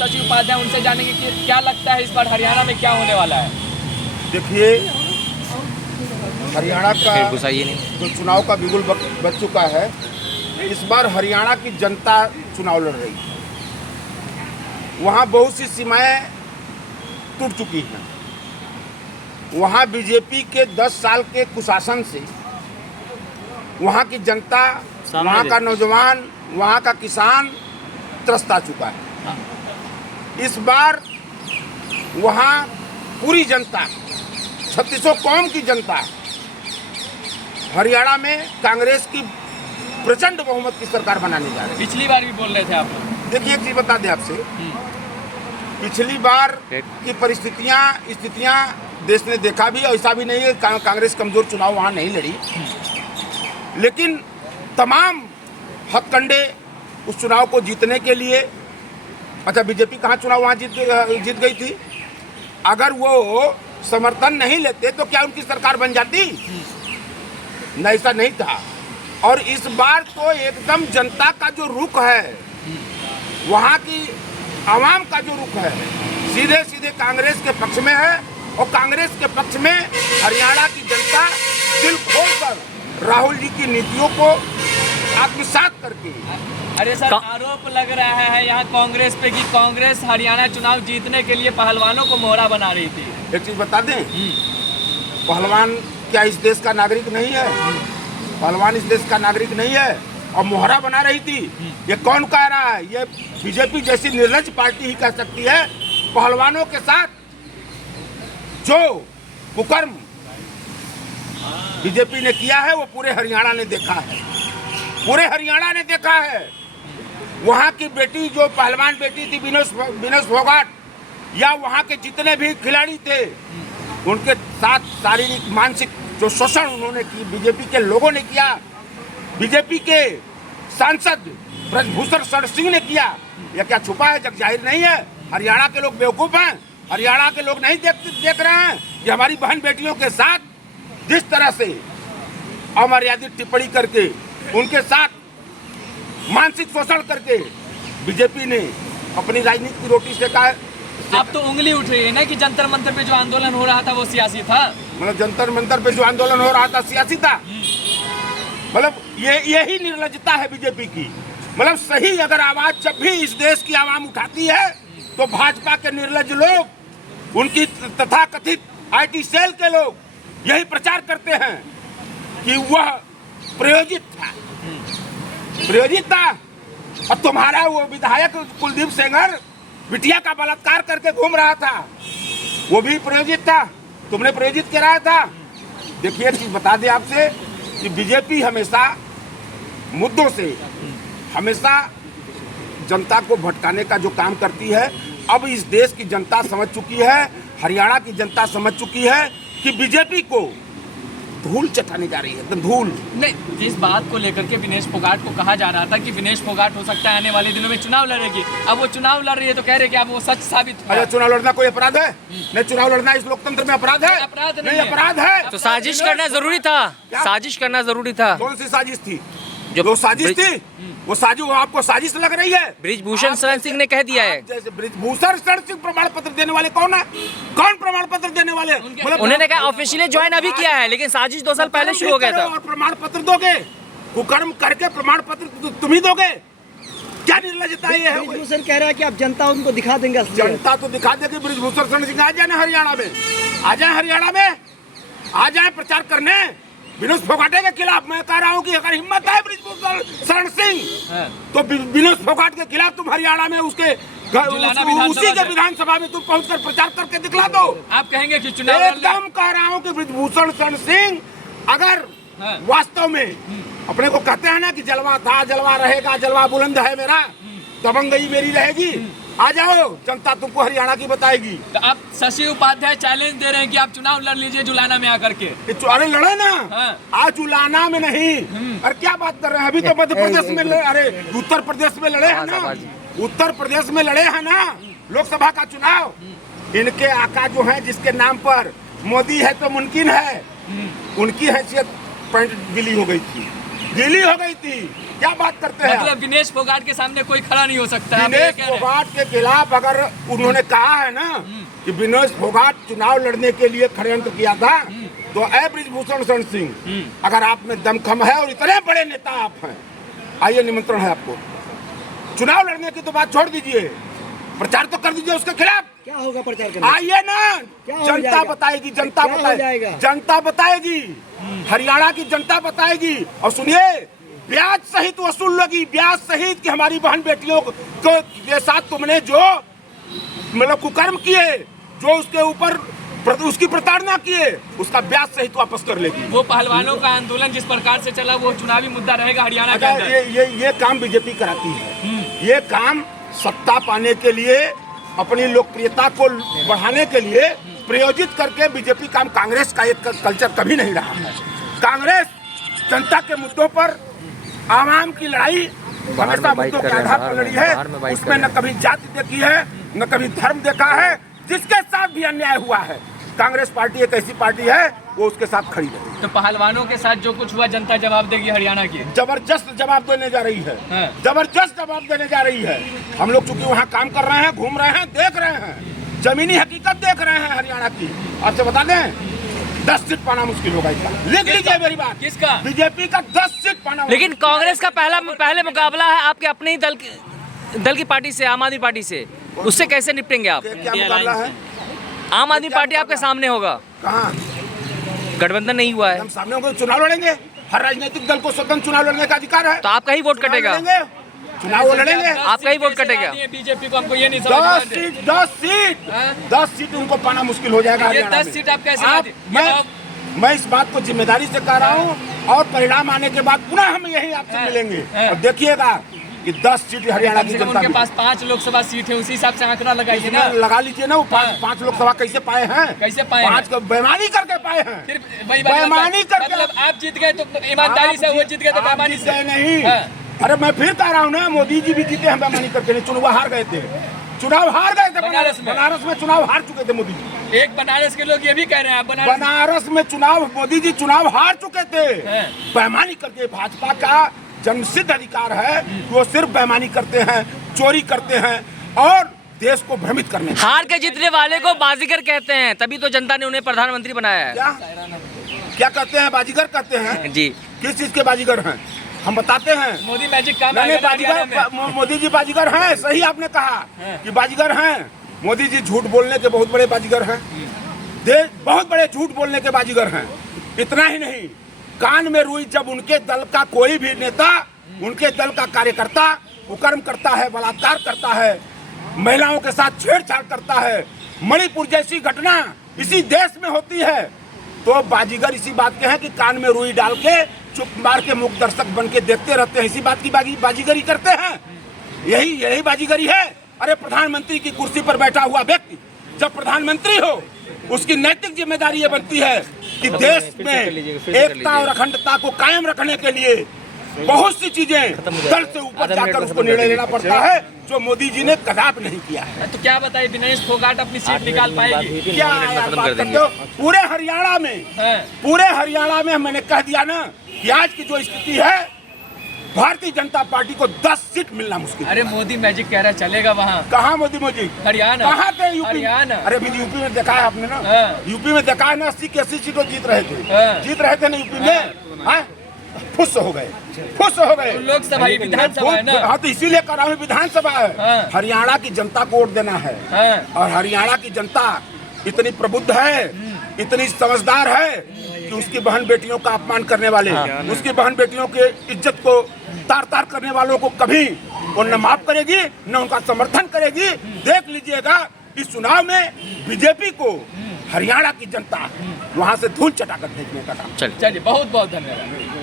सचिव उपाध्याय, उनसे जानेंगे कि क्या लगता है इस बार हरियाणा में क्या होने वाला है। देखिए, हरियाणा का जो चुनाव का बिगुल बच चुका है, इस बार हरियाणा की जनता चुनाव लड़ रही है। वहाँ बहुत सी सीमाएं टूट चुकी हैं। वहाँ बीजेपी के 10 साल के कुशासन से वहाँ की जनता, वहाँ का नौजवान, वहाँ का किसान त्रस्त आ चुका है। इस बार वहाँ पूरी जनता, 3600 कौम की जनता हरियाणा में कांग्रेस की प्रचंड बहुमत की सरकार बनाने जा रही है। पिछली बार भी बोल रहे थे आप लोग। देखिए, एक चीज बता दें आपसे, पिछली बार की स्थितियां देश ने देखा भी, ऐसा भी नहीं है कांग्रेस कमजोर चुनाव वहां नहीं लड़ी, लेकिन तमाम हथकंडे उस चुनाव को जीतने के लिए। अच्छा, बीजेपी कहाँ चुनाव वहां जीत गई थी? अगर वो समर्थन नहीं लेते तो क्या उनकी सरकार बन जाती? न, ऐसा नहीं था। और इस बार तो एकदम जनता का जो रुख है, वहाँ की आवाम का जो रुख है, सीधे सीधे कांग्रेस के पक्ष में है। और कांग्रेस के पक्ष में हरियाणा की जनता दिल खोलकर राहुल जी की नीतियों को आत्मसात करके। अरे सर, आरोप लग रहा है यहाँ कांग्रेस पे कि कांग्रेस हरियाणा चुनाव जीतने के लिए पहलवानों को मोहरा बना रही थी। एक चीज बता दें, पहलवान क्या इस देश का नागरिक नहीं है? पहलवान इस देश का नागरिक नहीं है और मोहरा बना रही थी। ये कौन कह रहा है? ये बीजेपी जैसी निर्लज पार्टी ही कह सकती है। पहलवानों के साथ जो कुकर्म बीजेपी ने किया है वो पूरे हरियाणा ने देखा है, पूरे हरियाणा ने देखा है। वहाँ की बेटी, जो पहलवान बेटी थी विनेश फोगाट, या वहाँ के जितने भी खिलाड़ी थे, उनके साथ शारीरिक मानसिक जो शोषण उन्होंने की, बीजेपी के लोगों ने किया, बीजेपी के सांसद ब्रजभूषण शरण सिंह ने किया। यह क्या छुपा है? जग जाहिर नहीं है? हरियाणा के लोग बेवकूफ हैं? हरियाणा के लोग नहीं देख रहे हैं कि हमारी बहन बेटियों के साथ जिस तरह से अमर्यादित टिप्पणी करके, उनके साथ मानसिक शोषण करके बीजेपी ने अपनी राजनीति की रोटी सेका है। अब तो उंगली उठ रही है ना कि जंतर मंतर पे जो आंदोलन हो रहा था वो सियासी था। मतलब जंतर मंतर पे जो आंदोलन हो रहा था सियासी था। मतलब यही निर्लजता है बीजेपी की। मतलब सही अगर आवाज जब भी इस देश की आवाम उठाती है तो भाजपा के निर्लज लोग, उनकी तथाकथित IT सेल के लोग यही प्रचार करते हैं कि वह प्रायोजित था। और तुम्हारा वो विधायक कुलदीप सेंगर बिटिया का बलात्कार करके घूम रहा था, वो भी प्रायोजित था, तुमने प्रायोजित कराया था। देखिए, एक चीज बता दें आपसे कि बीजेपी हमेशा मुद्दों से हमेशा जनता को भटकाने का जो काम करती है, अब इस देश की जनता समझ चुकी है, हरियाणा की जनता समझ चुकी है कि बीजेपी को धूल चटाने जा रही है, धूल नहीं। जिस बात को लेकर के विनेश फोगाट को कहा जा रहा था कि विनेश फोगाट हो सकता है आने वाले दिनों में चुनाव लड़ेगी, अब वो चुनाव लड़ रही है तो कह रहे कि अब वो सच साबित हुआ। अरे चुनाव लड़ना कोई अपराध है? नहीं, चुनाव लड़ना इस लोकतंत्र में अपराध है? अपराध नहीं, अपराध है। तो साजिश करना जरूरी था। साजिश करना जरूरी था। कौन सी साजिश थी? जो साजिश थी वो आपको साजिश लग रही है? ब्रिजभूषण शरण सिंह ने कह दिया है। जैसे ब्रिजभूषण शरण सिंह प्रमाण पत्र देने वाले कौन है? कौन प्रमाण पत्र देने वाले? उन्होंने कहा ऑफिशियली ज्वाइन अभी किया है, लेकिन साजिश 2 साल पहले शुरू हो गया था। और प्रमाण पत्र दोगे? कुकर्म करके प्रमाण पत्र तुम ही दोगे? क्या निर्लजता है? ब्रिजभूषण कह रहा है कि आप जनता उनको दिखा देंगे। जनता तो दिखा देगी। ब्रिजभूषण शरण सिंह आ जाए हरियाणा में, आ जाए हरियाणा में, आ जाए प्रचार करने विनेश फोगाटे के खिलाफ। मैं कह रहा हूँ कि अगर हिम्मत है ब्रिजभूषण शरण सिंह तो विनेश फोगाट के खिलाफ तुम हरियाणा में उसके उसी के विधानसभा में तुम पहुंचकर प्रचार करके दिखला दो। आप कहेंगे कि चुनाव एकदम कह रहा हूँ कि ब्रिजभूषण शरण सिंह अगर वास्तव में अपने को कहते हैं ना कि जलवा था, जलवा रहेगा, जलवा बुलंद है मेरा, दबंगई मेरी रहेगी, आ जाओ, जनता तुमको हरियाणा की बताएगी। तो आप सचिव उपाध्याय चैलेंज दे रहे हैं कि आप चुनाव लड़ लीजिए जुलाना में आकर के। अरे लड़े ना। आज जुलाना में नहीं। अरे क्या बात कर रहे हैं? अभी तो मध्य प्रदेश में अरे उत्तर प्रदेश में लड़े हैं ना, उत्तर प्रदेश में लड़े हैं ना लोकसभा का चुनाव। इनके आका जो है, जिसके नाम पर मोदी है तो मुमकिन है, उनकी हैसियत पैंट गिली हो गई थी। गीली हो गई थी। क्या बात करते हैं मतलब विनेश फोगाट के सामने कोई खड़ा नहीं हो सकता है, आप ये विनेश कह रहे हैं? फोगाट के खिलाफ अगर उन्होंने कहा है ना कि विनेश फोगाट चुनाव लड़ने के लिए षड्यंत्र किया था, तो ऐ ब्रिजभूषण शरण सिंह, अगर आप में दमखम है और इतने बड़े नेता आप हैं, आइए, निमंत्रण है आपको। चुनाव लड़ने की तो बात छोड़ दीजिए, प्रचार तो कर दीजिए उसके खिलाफ। क्या होगा प्रचार करने? आइए ना, क्या हो जनता जाएगा? बताएगी, जनता क्या हो जाएगा? जनता बताएगी, हरियाणा की जनता बताएगी। और सुनिए, ब्याज सहित वसूल लगी, ब्याज सहित कि हमारी बहन बेटियों के साथ तुमने जो मतलब कुकर्म किए, जो उसके ऊपर उसकी प्रताड़ना किए, उसका ब्याज सहित वापस कर लेगी। वो पहलवानों का आंदोलन जिस प्रकार से चला वो चुनावी मुद्दा रहेगा हरियाणा के अगर अंदर। ये काम बीजेपी कराती है, ये काम सत्ता पाने के लिए, अपनी लोकप्रियता को बढ़ाने के लिए प्रयोजित करके बीजेपी काम, कांग्रेस का एक कल्चर कभी नहीं रहा है। कांग्रेस जनता के मुद्दों पर आवाम की लड़ाई हमेशा मुद्दों के आधार पर लड़ी है। उसमें न कभी जाति देखी है, न कभी धर्म देखा है। जिसके साथ भी अन्याय हुआ है, कांग्रेस पार्टी एक ऐसी पार्टी है, वो उसके साथ खड़ी है। तो पहलवानों के साथ जो कुछ हुआ जनता जवाब देगी हरियाणा की। जबरदस्त जवाब देने जा रही है, हाँ। जबरदस्त जवाब देने जा रही है। हम लोग चूंकि वहाँ काम कर रहे हैं, घूम रहे हैं, देख रहे हैं, जमीनी हकीकत देख रहे हैं हरियाणा की। आपसे बता दें, 10 सीट पाना मुश्किल होगा इसका। लिख लीजिए मेरी बात। किसका? बीजेपी का 10 सीट पाना। लेकिन कांग्रेस का पहले मुकाबला है आपके अपने ही दल की पार्टी से, आम आदमी पार्टी से, उससे कैसे निपटेंगे आप? क्या मुकाबला है? आम आदमी पार्टी आपके सामने होगा, कहाँ गठबंधन नहीं हुआ है, हम सामने होकर चुनाव लड़ेंगे। हर राजनीतिक दल को स्वतंत्र चुनाव लड़ने का अधिकार है। तो आपका ही वोट कटेगा, चुनाव लड़ेंगे। आपका ही वोट कटेगा। बीजेपी को हमको ये नहीं समझ में 10 सीट उनको पाना मुश्किल हो जाएगा। ये हरियाणा 10 में। सीट आप कैसे आप- लाते? मैं इस बात को जिम्मेदारी से कह रहा हूँ, और परिणाम आने के बाद पुनः हम यही आपसे मिलेंगे और देखिएगा कि 10 सीट हरियाणा की जनता उनके की। पास 5 लोकसभा सीट है, उसी हिसाब से आंकड़ा लगाइए ना। लगा लीजिए ना, वो पांच लोकसभा कैसे पाए हैं? कैसे पाए हैं? 5 को बेईमानी करके पाए हैं। फिर वही बात- बेईमानी करके। मतलब आप जीत गए तो ईमानदारी से, वो जीत गए तो आप बेईमानी जीत से। गए नहीं। हाँ। अरे मैं फिर कह रहा हूँ ना, मोदी जी भी जीते हैं बेईमानी करके नहीं, चुनाव हार गए थे। चुनाव हार गए थे बनारस में चुनाव हार चुके थे मोदी जी। एक बनारस के लोग ये भी कह रहे हैं बनारस में चुनाव मोदी जी चुनाव हार चुके थे हैं। बेईमानी करके। भाजपा का जन्मसिद्ध अधिकार है कि वो सिर्फ बेईमानी करते हैं, चोरी करते हैं और देश को भ्रमित करने। हार के जीतने वाले को बाजीगर कहते हैं, तभी तो जनता ने उन्हें प्रधानमंत्री बनाया है। क्या कहते हैं? बाजीगर कहते हैं जी। किस चीज के बाजीगर हैं हम बताते हैं। मोदी मैजिक काम नहीं, आएगा हरियाणा में। बाजीगर मोदी जी बाजीगर हैं, सही आपने कहा कि बाजीगर हैं। मोदी जी झूठ बोलने के बहुत बड़े बाजीगर हैं, बहुत बड़े झूठ बोलने के बाजीगर हैं। इतना ही नहीं, कान में रुई जब उनके दल का कोई भी नेता, उनके दल का कार्यकर्ता कुकर्म करता है, बलात्कार करता है, महिलाओं के साथ छेड़छाड़ करता है, मणिपुर जैसी घटना इसी देश में होती है, तो बाजीगर इसी बात के हैं कि कान में रुई डाल के चुप मार के मूक दर्शक बन के देखते रहते हैं। इसी बात की बाजीगरी करते हैं। यही बाजीगरी है। अरे प्रधानमंत्री की कुर्सी पर बैठा हुआ व्यक्ति जब प्रधानमंत्री हो, उसकी नैतिक जिम्मेदारी ये बनती है कि देश में एकता और अखंडता को कायम रखने के लिए बहुत सी चीजें दल से ऊपर जाकर उसको निर्णय लेना पड़ता है, जो मोदी जी ने कदापि नहीं किया है। तो क्या बताइए, विनेश फोगाट अपनी सीट निकाल पाएगी? क्या यार बात करते हो? पूरे हरियाणा में मैंने कह दिया ना कि आज की जो स्थिति है, भारतीय जनता पार्टी को 10 सीट मिलना मुश्किल। अरे मोदी मैजिक कह रहा चलेगा वहाँ। कहाँ मोदी मैजिक? हरियाणा। कहाँ थे? यूपी। हरियाणा। अरे अभी यूपी में देखा है आपने ना, हाँ। यूपी में देखा है ना, 80 की 80 सीटों जीत रहे थे। हाँ। जीत रहे थे ना यूपी में, हाँ? खुश हो गए। लोकसभा ये विधानसभा है ना। हाँ, तो इसीलिए कर रहा हूँ, विधानसभा है। हाँ। हरियाणा की जनता को वोट देना है। हाँ। और हरियाणा की जनता इतनी प्रबुद्ध है, इतनी समझदार है कि उसकी बहन बेटियों का अपमान करने वाले, उसकी बहन बेटियों के इज्जत को तार करने वालों को कभी वो न माफ करेगी, न उनका समर्थन करेगी। देख लीजिएगा इस चुनाव में बीजेपी को हरियाणा की जनता वहां से धूल चटाकर फेंकने का काम। चलिए, बहुत बहुत धन्यवाद।